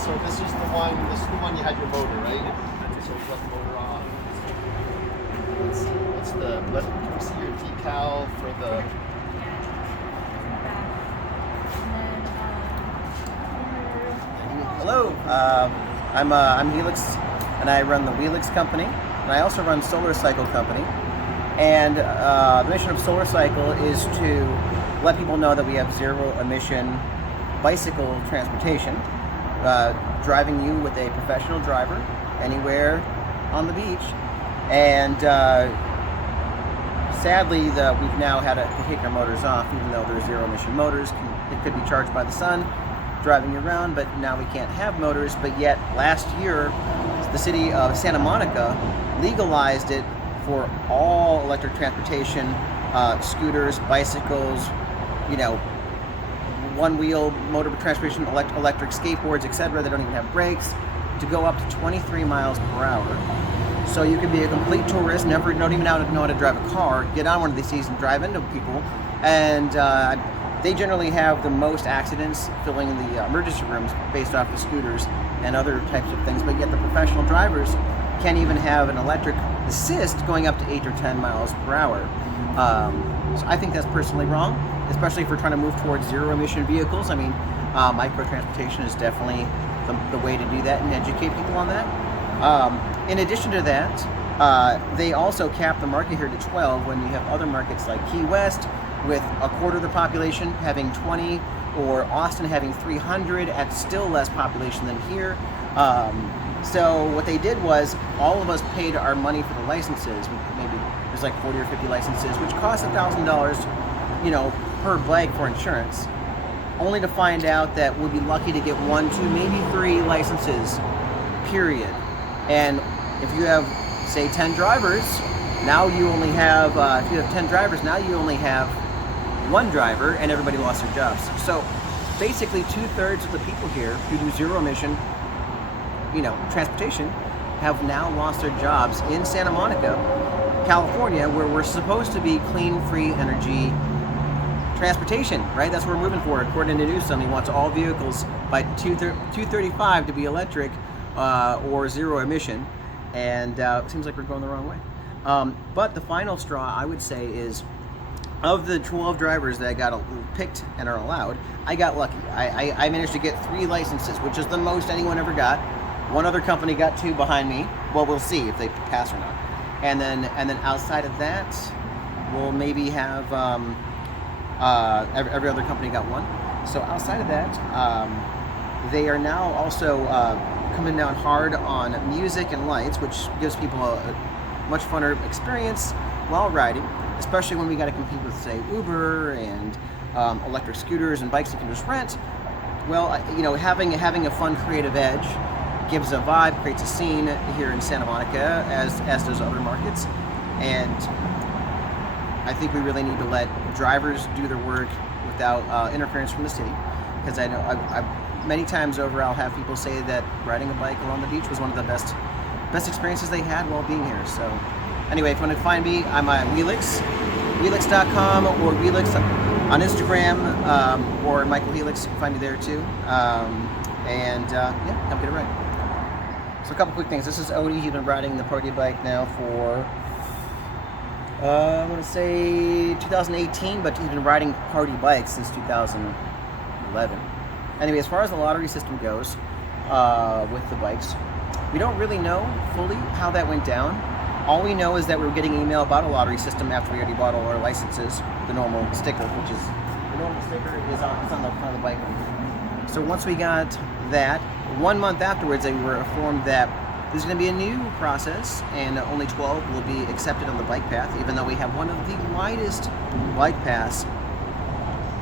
So this is the one. This is the one you had your motor, right? So we got the motor off. Let's see. What's the? Can we see your decal for the? Hello, I'm Helix, and I run the Helix company, and I also run Solar Cycle company. And the mission of Solar Cycle is to let people know that we have zero emission bicycle transportation, driving you with a professional driver anywhere on the beach. And sadly, we've now had to take our motors off, even though they're zero emission motors. It could be charged by the sun, driving you around, but now we can't have motors. But yet last year, the city of Santa Monica legalized it for all electric transportation, scooters, bicycles, one-wheel motor transportation, electric skateboards, etc. They don't even have brakes, to go up to 23 miles per hour. So you can be a complete tourist, don't even know how to drive a car, get on one of these things and drive into people, and they generally have the most accidents filling the emergency rooms based off the scooters and other types of things, but yet the professional drivers can't even have an electric assist going up to 8 or 10 miles per hour. So I think that's personally wrong, especially if we're trying to move towards zero emission vehicles. I mean, micro-transportation is definitely the way to do that and educate people on that. In addition to that, they also cap the market here to 12 when you have other markets like Key West with a quarter of the population having 20, or Austin having 300 at still less population than here. So what they did was all of us paid our money for the licenses. Maybe there's like 40 or 50 licenses, which cost $1,000, per bike for insurance, only to find out that we'll be lucky to get 1, 2, maybe 3 licenses, period. And if you have, say, 10 drivers, now you only have, if you have 10 drivers, now you only have 1 driver, and everybody lost their jobs. So basically 2/3 of the people here who do zero emission, transportation, have now lost their jobs in Santa Monica, California, where we're supposed to be clean, free energy transportation, right? That's what we're moving for. According to Newsom, he wants all vehicles by 2035 to be electric or zero emission, and it seems like we're going the wrong way. But the final straw, I would say, is of the 12 drivers that got picked and are allowed, I got lucky. I managed to get 3 licenses, which is the most anyone ever got. One other company got 2 behind me. Well, we'll see if they pass or not. And then outside of that, we'll maybe have every other company got 1. So outside of that, they are now also coming down hard on music and lights, which gives people a much funner experience while riding, especially when we got to compete with, say, Uber and electric scooters and bikes you can just rent. Well, having a fun, creative edge gives a vibe, creates a scene here in Santa Monica, as does other markets. And I think we really need to let drivers do their work without interference from the city, because I know many times over I'll have people say that riding a bike along the beach was one of the best experiences they had while being here. So anyway, if you want to find me, I'm at Helix, Helix.com, or Helix on Instagram, or Michael Helix. You can find me there too. Yeah, come get a ride. So a couple quick things. This is Odie. He's been riding the party bike now for I want to say 2018, but he's been riding party bikes since 2011. Anyway, as far as the lottery system goes with the bikes, we don't really know fully how that went down. All we know is that we were getting email about a lottery system after we already bought all our licenses. The normal sticker, is on the front of the bike. So once we got that, 1 month afterwards, we were informed that there's going to be a new process, and only 12 will be accepted on the bike path, even though we have one of the widest bike paths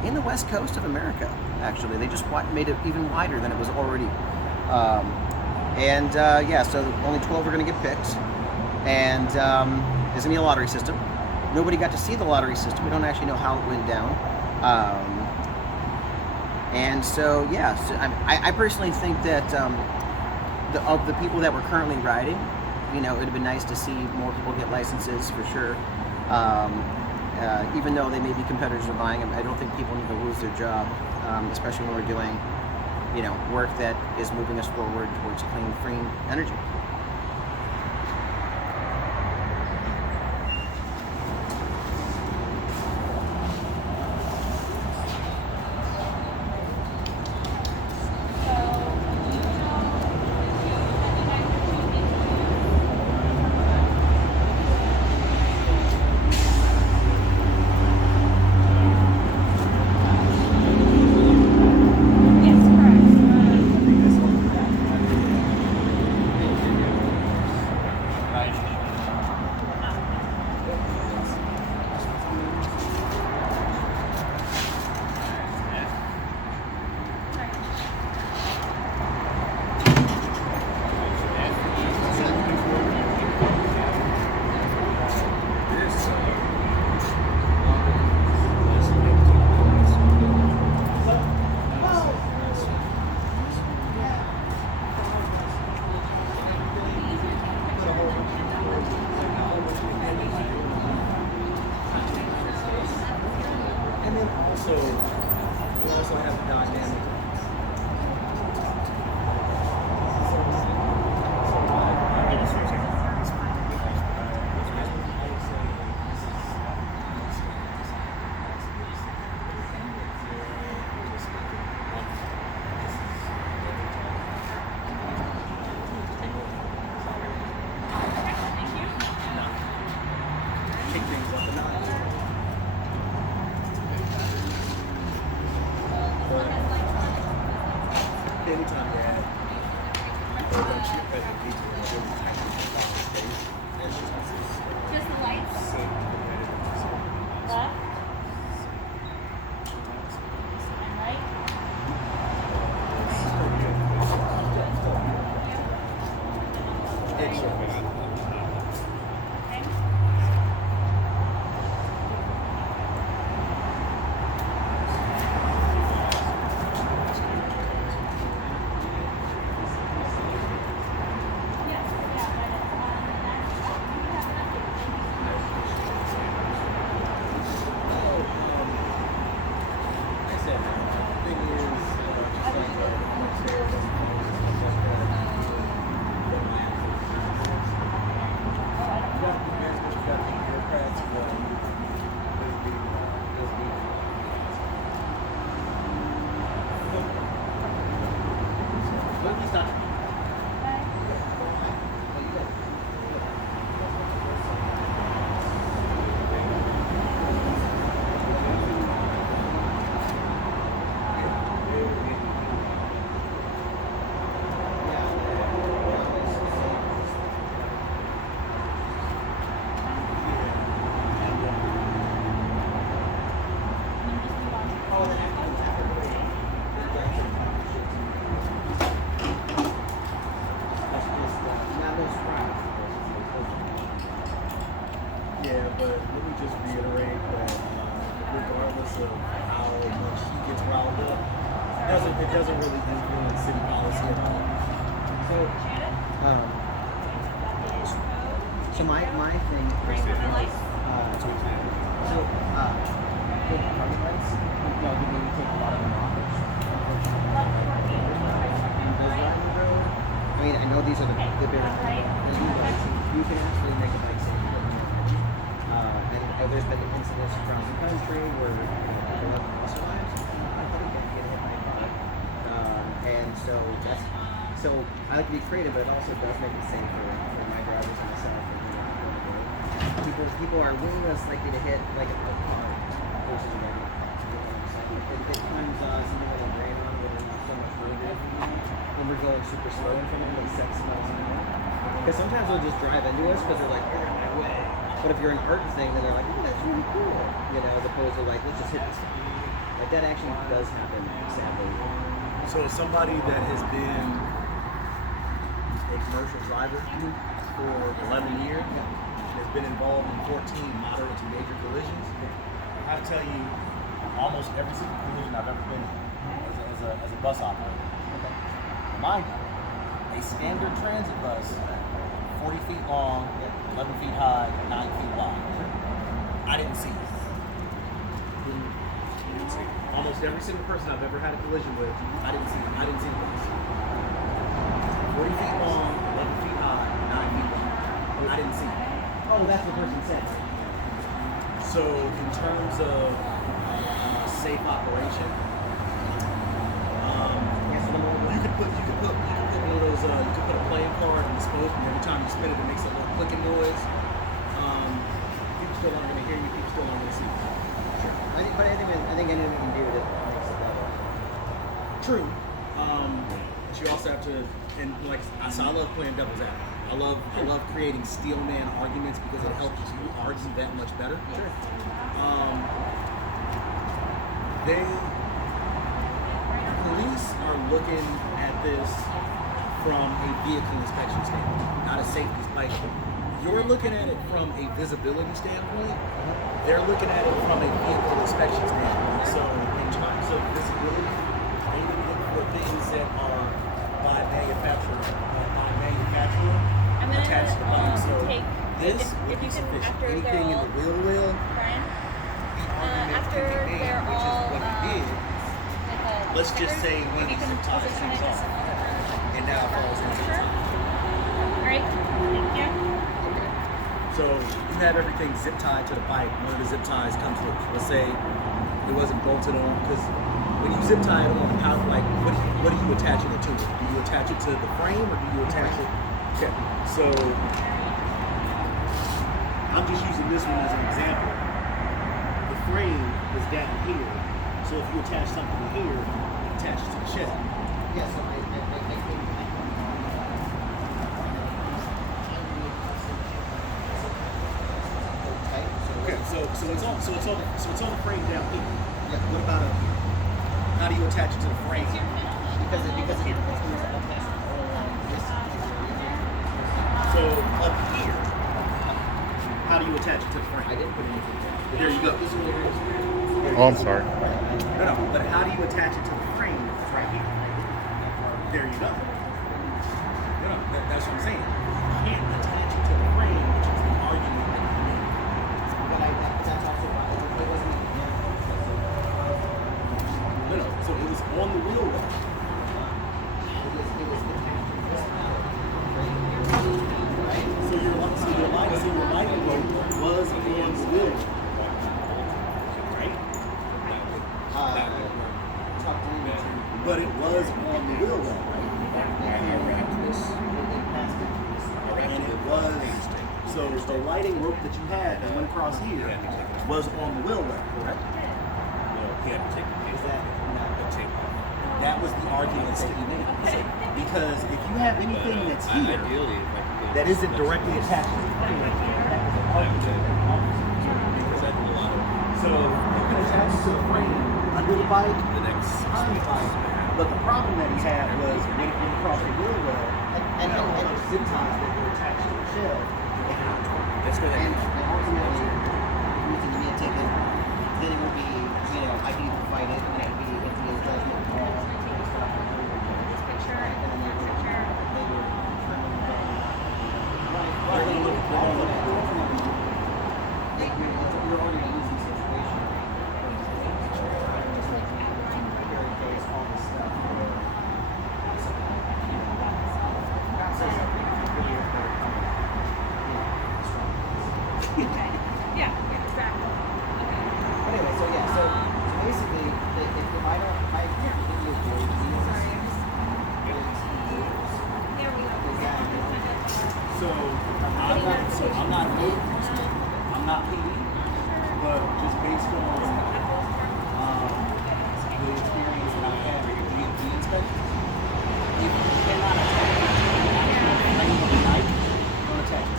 in the west coast of America. Actually, they just made it even wider than it was already. So only 12 are going to get picked, and there's going to be a lottery system. Nobody got to see the lottery system. We don't actually know how it went down. I personally think that of the people that were currently riding, it would have been nice to see more people get licenses for sure. Even though they may be competitors of buying them, I don't think people need to lose their job, especially when we're doing, work that is moving us forward towards clean, free energy. It doesn't really influence city policy at all. So my thing with carbon lights, no, we maybe take a lot of them off. I mean, I know these are the bigger you can actually make a bike safe. And there's been incidents across the country where people have lost their lives. Get hit by a car. And so I like to be creative, but it also does make it safe for my drivers and myself. People are way less likely to hit like a car versus a regular car. It times something like a brain on where there's so much room when we're going super slow in front of them, like 6 miles an hour. Because sometimes they'll just drive into us because they're like, you're in my way. But if you're an art thing, then they're like, oh, that's really cool. As opposed to like, let's just hit this thing. Like that actually does happen, sadly. So somebody that has been a commercial driver for 11 years, has been involved in 14 moderate to major collisions, I tell you, almost every single collision I've ever been in as a bus operator. Okay. Mind you, a standard transit bus, 40 feet long, 11 feet high, 9 feet wide. I didn't see it. I almost every single person I've ever had a collision with, I didn't see the bus. 40 feet long, 11 feet high, 9 feet long. I didn't see it. Oh, that's what the person said. So in terms of safe operation, you could put one of those. You could put a playing card in the spoke, and every time you spin it, it makes a little clicking noise. People still aren't going to hear you. People still aren't going to see you. Sure. I think anything you can do that makes it better. True. But you also have to, and like I love playing devil's advocate. I love creating steel man arguments because it helps you argue that much better. Sure. Police are looking at this from a vehicle inspection standpoint, not a safety. Like you're looking at it from a visibility standpoint. They're looking at it from a vehicle inspection standpoint. So in terms of visibility, they look for things that are by manufacturer I'm gonna attached to the body. So take this if would be you can sufficient. after Anything they're in all the wheel well, Brian, argument after can be made, they're which is all what he did. Let's just say when you he can zip ties position things it off, as and now falls into sure. All right, thank you. So you have everything zip tied to the bike. One of the zip ties comes with, let's say, it wasn't bolted on, because when you zip tie it on, how like what are you attaching it to? Do you attach it to the frame or do you attach it? Okay, so I'm just using this one as an example. The frame is down here, so if you attach something here, it attaches to the shell. Yeah, so I Okay, so it's on the frame down here. Yeah. What about up here? How do you attach it to the frame? because it's going to attach all along this. So up here, how do you attach it to the frame? I didn't put anything there. There you go. This is what it is. Oh, I'm sorry. No, but how do you attach it to the frame? It's right here. There you go. That's what I'm saying. You can't attach it to the frame, which is the argument that you made. But that's also why it wasn't even there. No, so it was on the wheel well. It was attached to this pallet. Right? So your light rope was on the wheel well. Right? Tucked into. But it was on the wheel well, right? And it was, so the lighting rope that you had that went across here was on the wheel well, correct? Is that That was the argument that he made. Because if you have anything that's here that isn't directly attached to the frame, that was an argument. So you can attach it to the frame under the bike, behind the bike. But the problem that he had was when it went across the wheel well, and those zip ties that were attached to the shell. and ultimately, the reason you need to take it, then it would be, I can either fight it, and it would be a judgment call, and stuff, and then they would determine you're already in a losing situation. Very case, all this stuff. Yeah, exactly. Anyway, so basically, if I give you a board, There we go. So I'm not I'm not PD, but just based on the experience that I've had with DMV inspection, if you cannot attach it to the actual frame of the bike, don't attach it.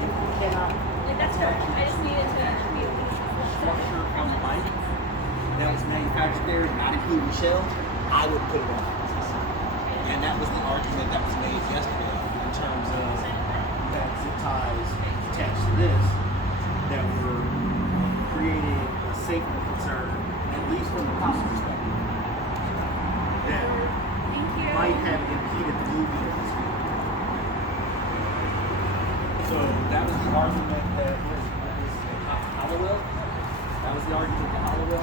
If you cannot That's attach perfect. I just needed to be structure on the bike that was manufactured there, not including the shell, I would put it on. And that was the argument that was made yesterday in terms of that zip ties attached to this that were creating a safety concern, at least from the cop's perspective, that Thank you. might have impeded the movement of this vehicle. So that was the argument that was Hollowell. That was the argument that Hollowell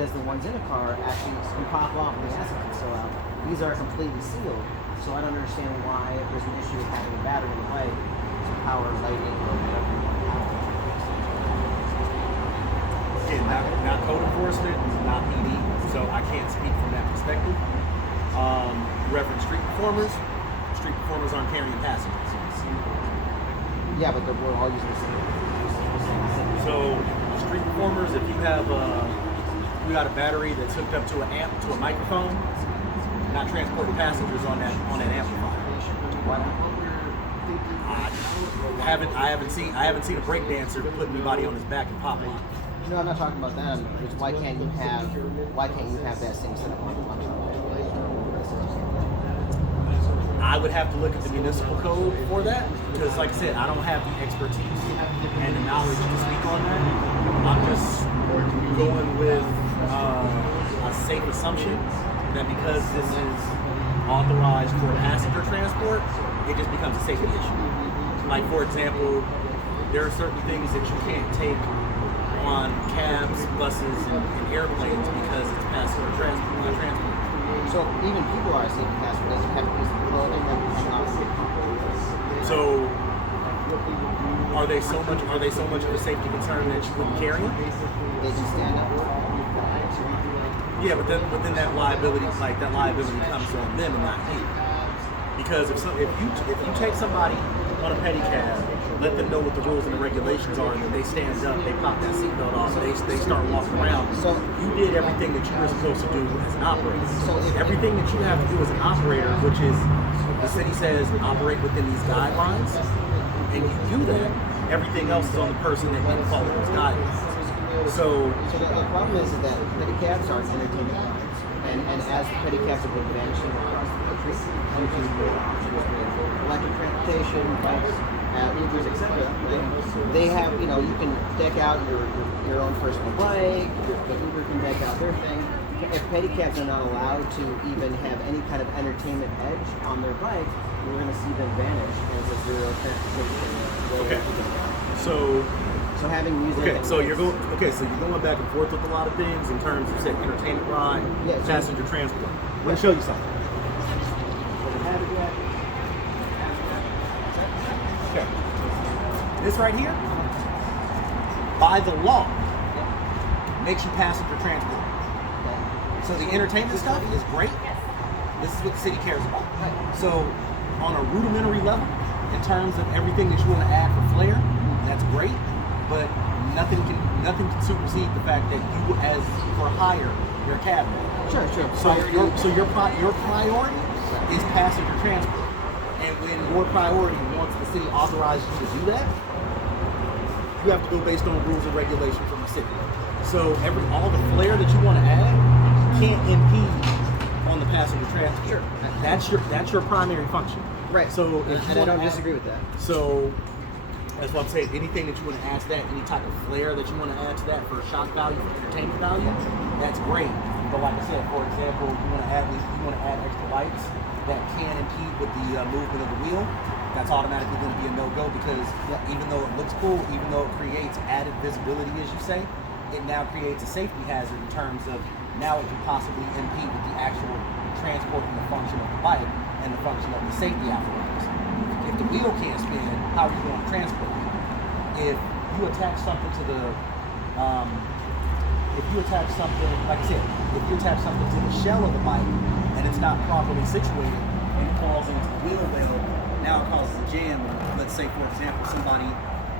because the ones in a car actually can pop off and the acid can still out. These are completely sealed, so I don't understand why there's an issue with having a battery in the bike to power lighting or whatever you want to power. Again, not code enforcement, not PD, so I can't speak from that perspective. Reference street performers. Street performers aren't carrying passengers. Yeah, but we're all using the same. So street performers, if you have you got a battery that's hooked up to an amp to a microphone, not transporting passengers on that amplifier. Why not? I haven't seen a break dancer put anybody on his back and pop lock. No, I'm not talking about them. It's why can't you have that same setup on I would have to look at the municipal code for that because, like I said, I don't have the expertise and the knowledge to speak on that. I'm just going with a safe assumption that because this is authorized for passenger transport, it just becomes a safety issue. Like, for example, there are certain things that you can't take on cabs, buses, and airplanes because it's passenger transport. So even people are a safety hazard. They have to use clothing and So are they so much of a safety concern that you wouldn't carry them? they can stand up. Yeah, but then that liability comes on them and not you. Because if you take somebody on a pedicab, let them know what the rules and the regulations are, and then they stand up, they pop that seatbelt off, they start walking around. So you did everything that you were supposed to do as an operator. So everything that you have to do as an operator, which is the city says operate within these guidelines, and you do that, everything else is on the person that didn't follow those guidelines. So the problem is that pedicabs aren't entertainment rides, and as pedicabs have been vanishing across the country, due to more options with electric transportation, bikes, Ubers, etc. Right? They have, you can deck out your own personal bike. The Uber can deck out their thing. If pedicabs are not allowed to even have any kind of entertainment edge on their bike, we're going to see them vanish as a zero transportation. Okay. So having music. Okay, so you're going back and forth with a lot of things in terms of, say, entertainment ride, passenger transport. I'm going to show you something. Okay. This right here, by the law, makes you passenger transport. So the entertainment stuff is great. This is what the city cares about. So on a rudimentary level, in terms of everything that you want to add for flair, that's great. But nothing can supersede the fact that you, as for hire, you're a cab driver. Sure. So your priority is passenger transport, and when your priority wants the city authorizes you to do that, you have to go based on rules and regulations from the city. So all the flair that you want to add can't impede on the passenger transport. Sure. That's your primary function. Right. So I don't disagree with that. So that's what I'm saying. Anything that you want to add to that, any type of flair that you want to add to that for shock value, for entertainment value, that's great. But like I said, for example, you want to add extra lights that can impede with the movement of the wheel. That's automatically going to be a no-go because even though it looks cool, even though it creates added visibility, as you say, it now creates a safety hazard in terms of now it can possibly impede with the actual transport and the function of the bike and the function of the safety apparatus. If the wheel can't spin, how are you going to transport it? If you attach something to the, like I said, if you attach something to the shell of the bike and it's not properly situated and it falls into the wheel well, now it causes a jam. Let's say, for example, somebody,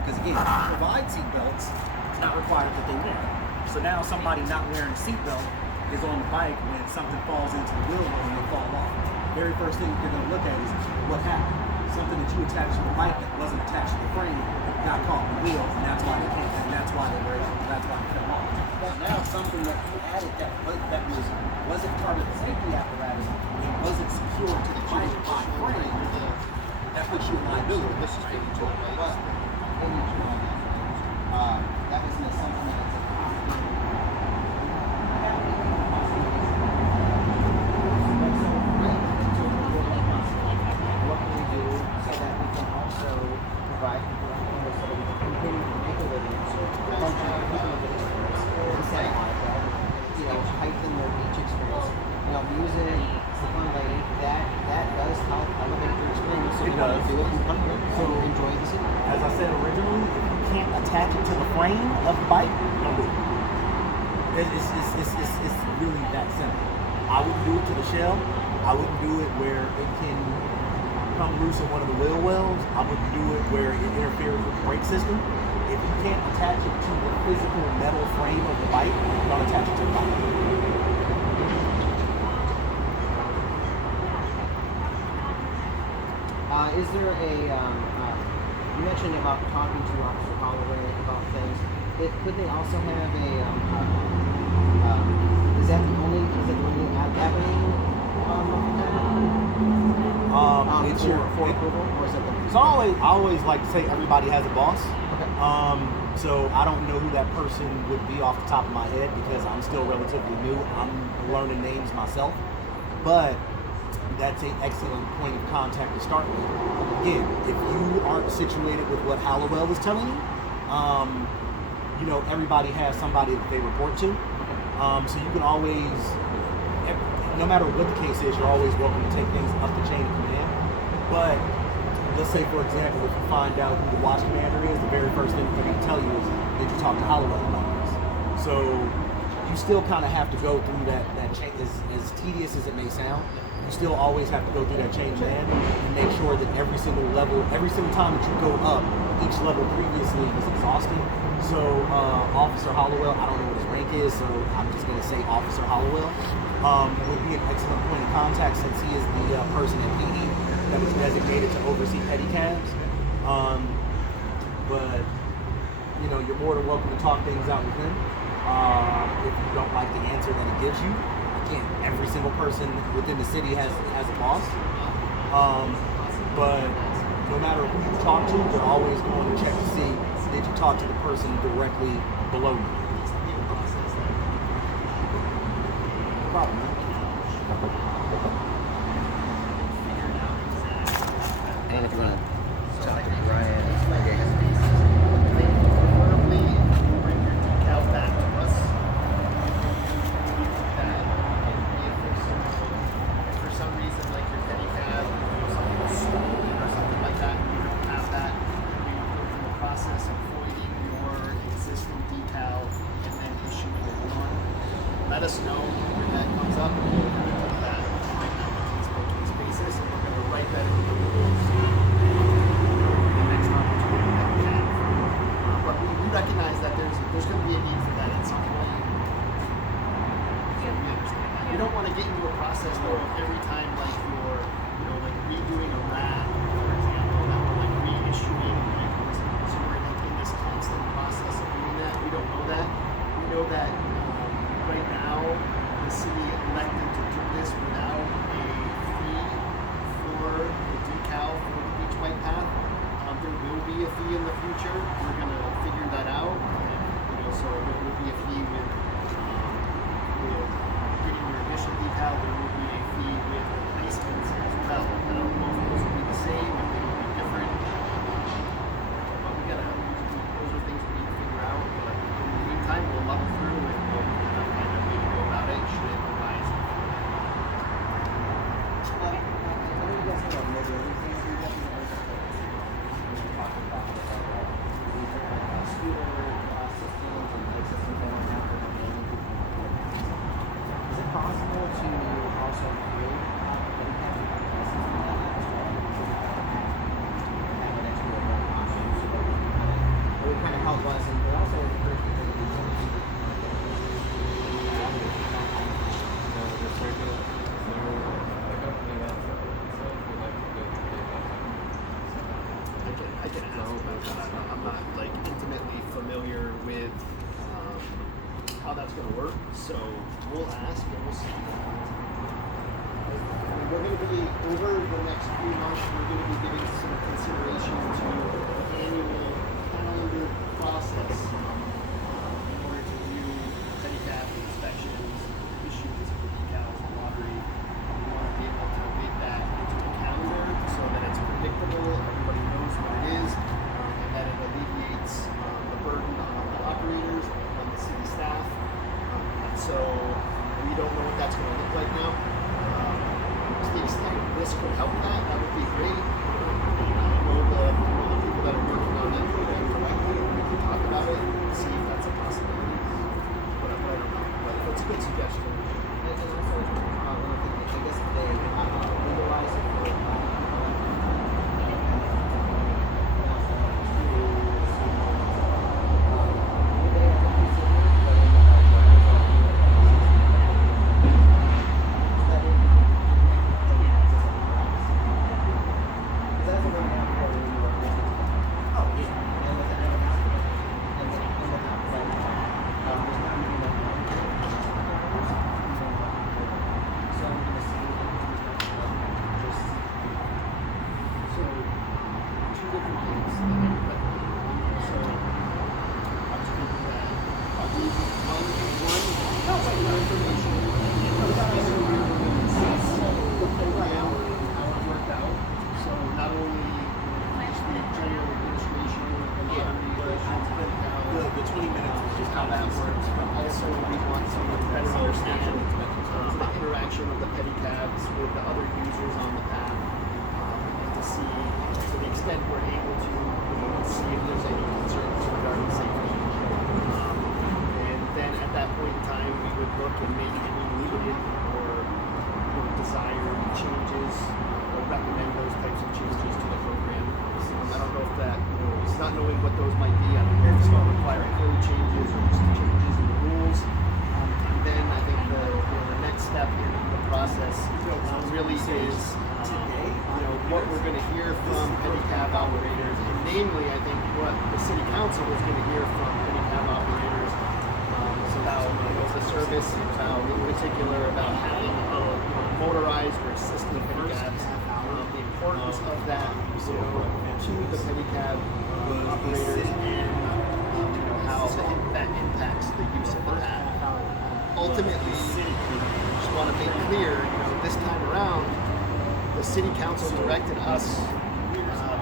because again, if you provide seat belts, it's not required that they wear. So now somebody not wearing a seatbelt is on the bike when something falls into the wheel well and they fall off. Very first thing you're going to look at is what happened. Something that you attached to the bike that wasn't attached to the frame got caught in the wheel, and that's why they can't. And that's why they fell off. But now something that you added that wasn't part of the safety apparatus and wasn't secured to the bike by frame, that puts you in liability. This is pretty cool, but that was an assumption that it's what can we do so that we can also provide people so that we can continue to make a living, function, it's like, attach it to the frame of the bike, don't do it. It's really that simple. I wouldn't do it to the shell. I wouldn't do it where it can come loose in one of the wheel wells. I wouldn't do it where it interferes with the brake system. If you can't attach it to the physical metal frame of the bike, don't attach it to the bike. Is there a, you mentioned about talking to Officer Holloway about things. Could they also have a, is that the only avenue for approval? Or is that the... So I always like to say everybody has a boss. Okay. So I don't know who that person would be off the top of my head because I'm still relatively new. I'm learning names myself. But that's an excellent point of contact to start with. Again, if you aren't situated with what Hallowell was telling you, you know, everybody has somebody that they report to. So you can always, no matter what the case is, you're always welcome to take things up the chain of command. But let's say, for example, if you find out who the watch commander is, the very first thing they're going to tell you is, did you talk to Hallowell about this? So you still kind of have to go through that chain, as tedious as it may sound. You still always have to go through that chain of command and make sure that every single level, every single time that you go up, each level previously is exhausted. So Officer Hollowell, I don't know what his rank is, so I'm just going to say Officer Hollowell would be an excellent point of contact since he is the person at PD that was designated to oversee pedicabs. But you know, you're more than welcome to talk things out with him. If you don't like the answer that he gives you, again, every single person within the city has a boss. But no matter who you talk to, they're always going to check to see, did you talk to the person directly below you? No problem, man. And if you want to talk to Ryan, Preferably bring your decal back to us. If for some reason, like your pedicab or something was stolen or something like that, you don't have that, we would go through the process of voiding your existing decal and then issuing a new one. Let us know when that comes up, and we'll do that on a case-by-case basis, and we're going to write that into the rules the next opportunity that we have. But we recognize that there's going to be a need for that at some point. So we understand that. We don't want to get into a process though of every time like you're, you know, like redoing a RAD, for example, that we're like reissuing vehicles. So we're like in this constant process of doing that. We don't know that. We know that right now the city elected to do this without a fee for the decal for the beach bike path. There will be a fee in the future. We're going to figure that out. And, you know, so there will be a fee with getting your initial decal. There will be a fee with replacements as well. I don't know if those will be the same, if they will be different. But we gotta, those are things we need to figure out. But in the meantime, we'll level through and we'll find a way to go about it should it arise. I can ask about that. I'm not like intimately familiar with how that's going to work, so we'll ask and we'll see. I mean, we're going to be over the next few months. We're going to be giving some consideration to the annual calendar process in order to view pedicab inspections, issues of the decals, the lottery. We want to be able to fit that into the calendar so that it's predictable. Everybody knows what it is, and that it alleviates the burden on the operators and on the city staff. And so we don't know what that's going to look like now. To the extent this could help that would be great. I know the people that also we want to better understand the interaction of the pedicabs with the other users on the path, and to see, to the extent we're able to, see if there's any concerns regarding safety. And then at that point in time, we would look and make any needed or desired changes or recommend those types of changes to the program. I don't know if that, it's not knowing what those might be. I don't know if it's going to require code changes or just changes in the rules. And then I think the next step in the process really is what we're going to hear from pedicab operators, and namely I think what the city council is going to hear from pedicab operators is about the service, about in particular about having motorized or assisted pedicabs, the importance of that to the pedicab operators, and how that impacts the use of the path. Ultimately, just want to make clear, this time around, the city council directed us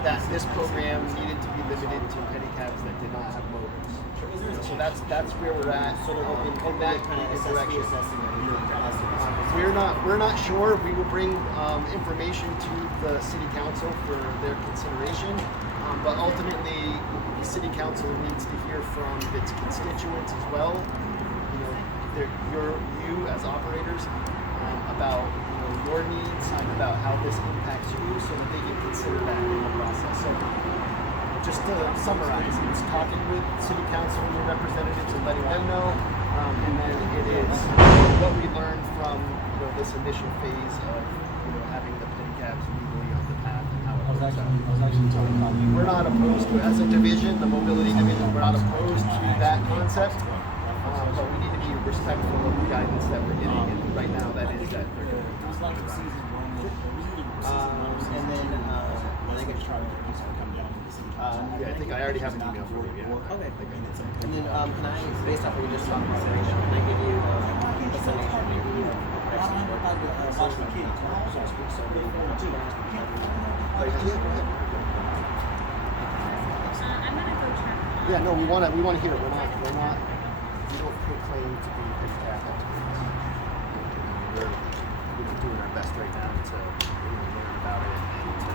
that this program needed to be limited to pedicabs that did not have motors. So that's where we're at in that direction. We're not sure. We will bring information to the city council for their consideration, but ultimately the city council needs to hear from its constituents as well. You as operators about your needs and about how this impacts you, so that they can consider that in the process. So just to summarize, it's talking with city council and their representatives and letting them know, and then it is what we learned from this initial phase of having the pedicabs legally on the path and how it works out. I was actually talking about you. We're not opposed to, as a division, the mobility division, we're not opposed to that concept, but we need to be respectful of the guidance that we're getting, and right now that is that they're going to And then I think I try to come down. I think I already have an email for you. Yeah. Okay. And then can I, based off what we just talked about, can I give you a summation? Maybe I'm gonna go check. Yeah, no, we want to hear it. We don't proclaim to be pedicab experts. We're doing our best right now to learn about it and to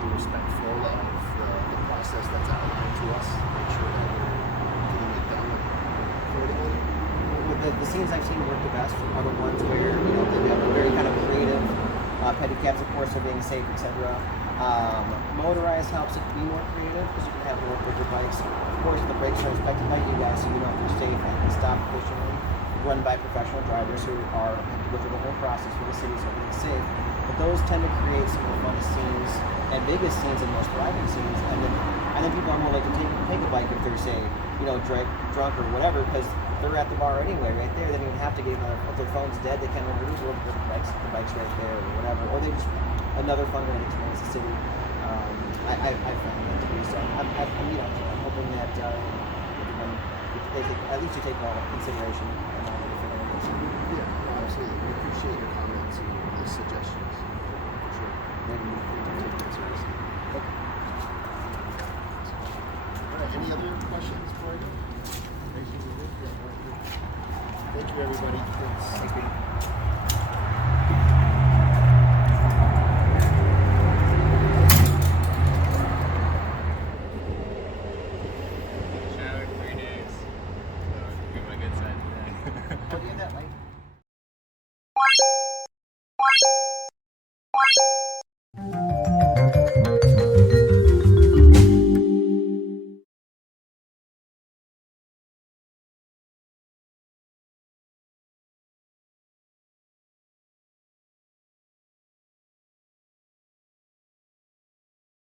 be respectful of the process that's outlined to us. Make sure that we're getting it done accordingly. The scenes I've seen work the best are the ones where they have a very kind of creative pedicabs, of course, are being safe, etc. Motorized helps it be more creative because you can have more quicker bikes. Of course, the brakes are inspected by you guys, so you know if they're safe and can stop efficiently. Run by professional drivers who have to go through the whole process for the city so everything's safe. But those tend to create some of the funnest scenes and biggest scenes and most thriving scenes. And then people are more likely to take a bike if they're, say, drunk or whatever, because they're at the bar anyway, right there. They don't even have to get if their phone's dead, they can't remember who's working the bike's right there or whatever. Or they just another fun way to experience the city. I found that to be so. I'm hoping that at least you take all consideration and all the different areas. Yeah, absolutely. We appreciate your comments and the suggestions. For sure. Maybe we can take that seriously. Okay. All right. Any other questions before I go? Thank you, everybody. Thanks.